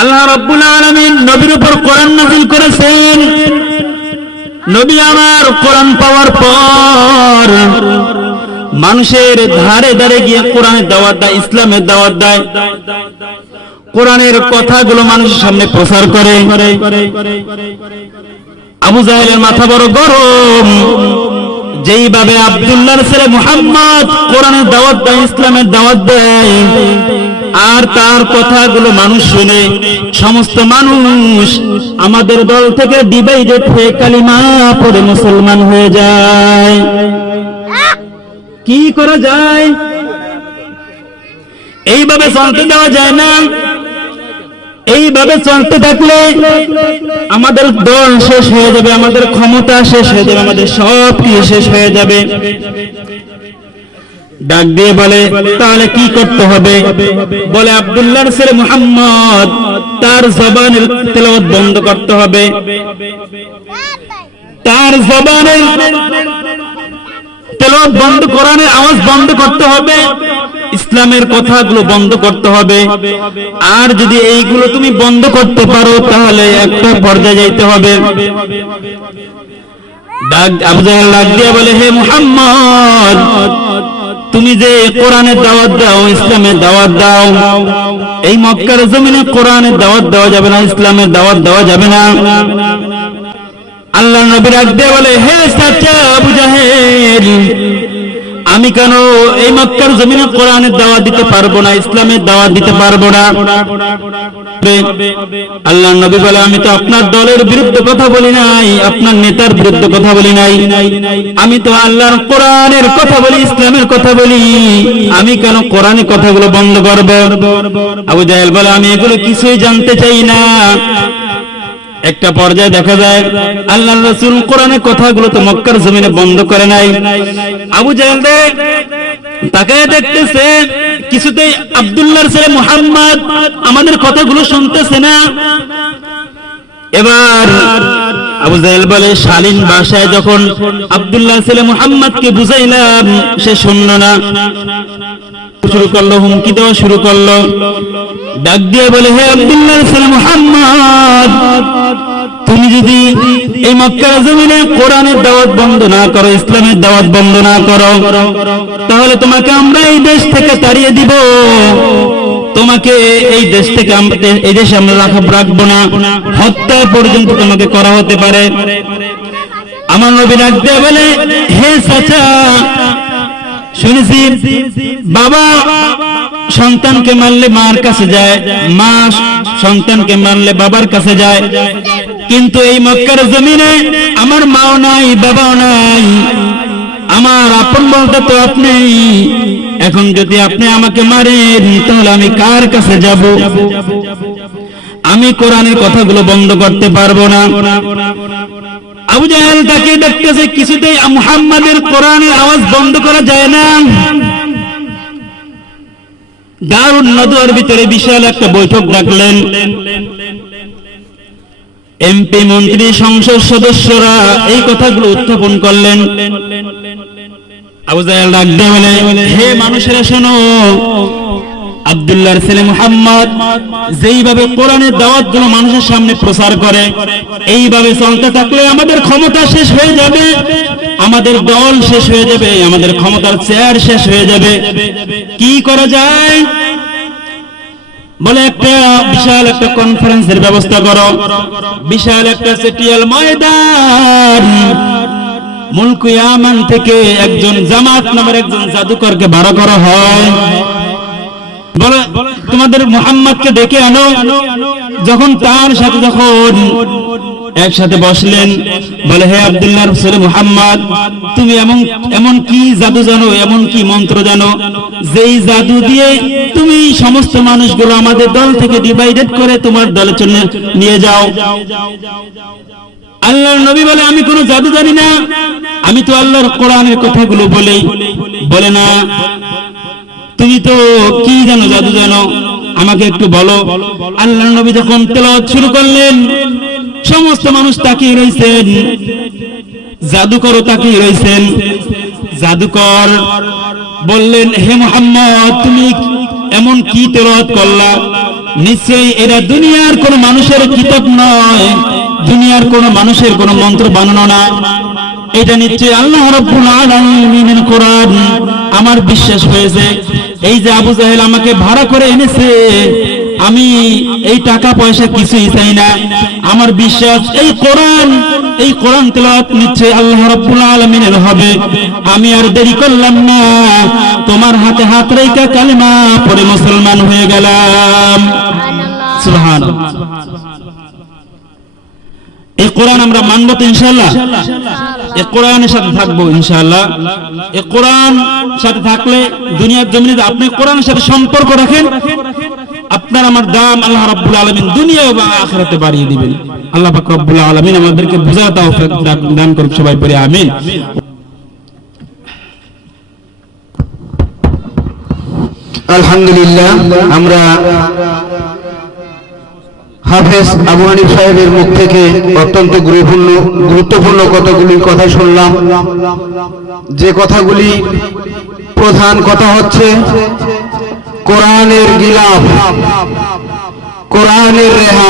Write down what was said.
আল্লাহ রাব্বুল আলামিন নবীর উপর কোরআন নাযিল করেছেন। নবী আমার কোরআন পাওয়ার পর মানুষের ধারে ধারে গিয়ে কোরআনের দাওয়াত দেয়, ইসলামের দাওয়াত দেয়, কোরআনের কথাগুলো মানুষের সামনে প্রচার করে। আবু জাহেলের মাথা বড় গরম, যেইভাবে আব্দুল্লাহর ছেলে মুহাম্মদ কোরআনের দাওয়াত দেয়, ইসলামের দাওয়াত দেয়, আর তার কথাগুলো মানুষ শুনে সমস্ত মানুষ আমাদের দল থেকে ডিভাইডেড হয়ে কালিমা পড়ে মুসলমান হয়ে যায়। কি করা যায়? এইভাবে চলতে দেওয়া যায় না। এইভাবে চলতে থাকলে আমাদের দল শেষ হয়ে যাবে, আমাদের ক্ষমতা শেষ হয়ে যাবে, আমাদের সব কিছু শেষ হয়ে যাবে। ডাক দিয়ে বলে, তাহলে কি করতে হবে? বলে আব্দুল্লাহর ছেলে মুহাম্মদ তার জবানের তেলাওয়াত বন্ধ করতে হবে, তার জবানের তেলাওয়াত বন্ধ, কোরআনের আওয়াজ বন্ধ করতে হবে, ইসলামের কথাগুলো বন্ধ করতে হবে। আর যদি এইগুলো তুমি বন্ধ করতে পারো তাহলে একটা পর্যায়ে যাইতে হবে। আবু জাহেল ডাক দিয়ে বলে, হে মুহাম্মদ, তুমি যে কোরআনের দাওয়াত দাও, ইসলামের দাওয়াত দাও, এই মক্কার জমিনে কোরআনের দাওয়াত দেওয়া যাবে না, ইসলামের দাওয়াত দেওয়া যাবে না। আল্লাহর নবী ডাক দিয়ে বলে, হে চাচা আবু জাহেল, আমি কেন এই মক্কার জমিনে কোরআনের দাওয়াত দিতে পারবো না, ইসলামের দাওয়াত দিতে পারবো না? আল্লাহর নবী বলে, আমি তো আপনার দলের বিরুদ্ধে কথা বলি নাই, আপনার নেতার বিরুদ্ধে কথা বলি নাই, আমি তো আল্লাহর কোরআনের কথা বলি, ইসলামের কথা বলি, আমি কেন কোরআনের কথাগুলো বন্ধ করব? আবু জাহেল বলে, আমি এগুলো কিছুই জানতে চাই না। একটা পর্যায়ে দেখা যায় আল্লাহর রাসূল কোরআনের কথাগুলো তো মক্কার জমিনে বন্ধ করে নাই। আবু জাহেল তাকে দেখতেছে, কিছুতেই আব্দুল্লাহর ছেলে মুহাম্মদ আমাদের কথাগুলো শুনতেছে না। এবার আবু জাহেল বলে, শালীন ভাষায় যখন আব্দুল্লাহর ছেলে মুহাম্মদকে বুঝাইলাম, সে শুনল না, শুরু করলো, হুমকি দেওয়া শুরু করলো। ডাক দিয়ে বলে, হে আব্দুল্লাহর ছেলে মুহাম্মদ, তুমি যদি এই মক্কার জমিনে কোরআনের দাওয়াত বন্ধ না করো, ইসলামের দাওয়াত বন্ধ না করো, তাহলে তোমাকে আমরা এই দেশ থেকে তাড়িয়ে দিব, তোমাকে এই দেশ থেকে, এই দেশে আমরা রাখবো না, হত্যা পর্যন্ত তোমাকে করা হতে পারে। আমার নবী ডাক দিয়ে বলে, হে চাচা, শুনেছি বাবা সন্তানকে মারলে মার কাছে যায়, মা সন্তানকে মারলে বাবার কাছে যায়, কিন্তু এই মক্কার জমিনে আমার মাও নাই, বাবাও নাই, আমার আপন বলতে তো আপনি। এখন যদি আপনি আমাকে মারেন তাহলে আমি কার কাছে যাব? আমি কোরআনের কথাগুলো বন্ধ করতে পারবো না। আবু জাহেল তাকে দেখতেছে, কিছুতেই মুহাম্মাদের কোরআনের আওয়াজ বন্ধ করা যায় না। দারুন নদওয়ার ভিতরে বিশাল একটা বৈঠক ডাকলেন। এমপি, মন্ত্রী, সংসদ সদস্যরা এই কথাগুলো উত্থাপন করলেন। আবু জাহেল ডাক দিয়ে বলে, হে মানুষেরা শোনো, আব্দুল্লাহর ছেলে মুহাম্মদ যেইভাবে কোরআনের দাওয়াতগুলো মানুষের সামনে প্রচার করে, এইভাবে চলতে থাকলে আমাদের ক্ষমতা শেষ হয়ে যাবে, আমাদের দল শেষ হয়ে যাবে, আমাদের ক্ষমতার চেয়ার শেষ হয়ে যাবে। কি করা যায়? বলে, একটা বিশাল একটা কনফারেন্সের ব্যবস্থা করো, বিশাল একটা সেটিয়াল ময়দান, মুলক ইয়ামান থেকে একজন জামাত নামের একজন জাদুকরকে ভাড়া করা হয়। বলে, তোমাদের মুহাম্মদকে ডেকে আনো। যখন তার সাথে যখন একসাথে বসলেন, বলে, হে আব্দুল্লাহর ছেলে মুহাম্মদ, তুমি এমন কি জাদু জানো, এমন কি মন্ত্র জানো, যেই জাদু দিয়ে তুমি সমস্ত মানুষগুলো আমাদের দল থেকে ডিভাইডেড করে তোমার দলের জন্য নিয়ে যাও? আল্লাহর নবী বলে, আমি কোনো জাদু জানি না, আমি তো আল্লাহর কোরআনের কথাগুলো বলি। বলে, না, তুমি তো কি জানো, জাদু জানো, আমাকে একটু বলো। আল্লাহর নবী যখন তেলাওয়াত শুরু করলেন, সমস্ত মানুষ তাকিয়ে রয়েছেন, জাদুকরও তাকিয়ে রয়েছেন। জাদুকর বললেন, হে মুহাম্মদ, তুমি এমন কি তেলাওয়াত করলা? নিশ্চয়ই এরা দুনিয়ার কোন মানুষের কিতাব নয়, দুনিয়ার কোন মানুষের কোন মন্ত্র বানানো না, এটা নিশ্চয়ই আল্লাহ রাব্বুল আলামিনের কোরআন। আমার বিশ্বাস হয়েছে এই যে আবু জাহেল আমাকে ভাড়া করে এনেছে, আমি এই টাকা পয়সা কিছুই চাই না। আমার বিশ্বাস এই কোরআন তেলাওয়াত নিশ্চয়ই আল্লাহ রাব্বুল আলামিনের হবে। আমি আর দেরি করলাম না, তোমার হাতে হাত রেখে কালেমা পড়ে মুসলমান হয়ে গেলাম। সুবহানাল্লাহ। এই কোরআন আমরা মানব তো ইনশাআল্লাহ, এই কোরআনের সাথে থাকবো ইনশাআল্লাহ। এই কোরআন সাথে থাকলে দুনিয়ার জমিনে আপনি কোরআনের সাথে সম্পর্ক রাখেন, আপনার আমার দাম আল্লাহ রাব্বুল আলামিন দুনিয়া এবং আখিরাতে বাড়িয়ে দিবেন। আল্লাহ পাক রব্বুল আলামিন আমাদেরকে বুঝার তৌফিক দান করুন, সবাই পড়ে আমিন। আলহামদুলিল্লাহ, আমরা হাফেজ আবু হানিফ সাহেবের মুখ থেকে অত্যন্ত গুরুত্বপূর্ণ কতগুলি কথা শুনলাম। যে কথাগুলি প্রধান কথা হচ্ছে কোরআনের গিলাফ, কোরআনের রেহা।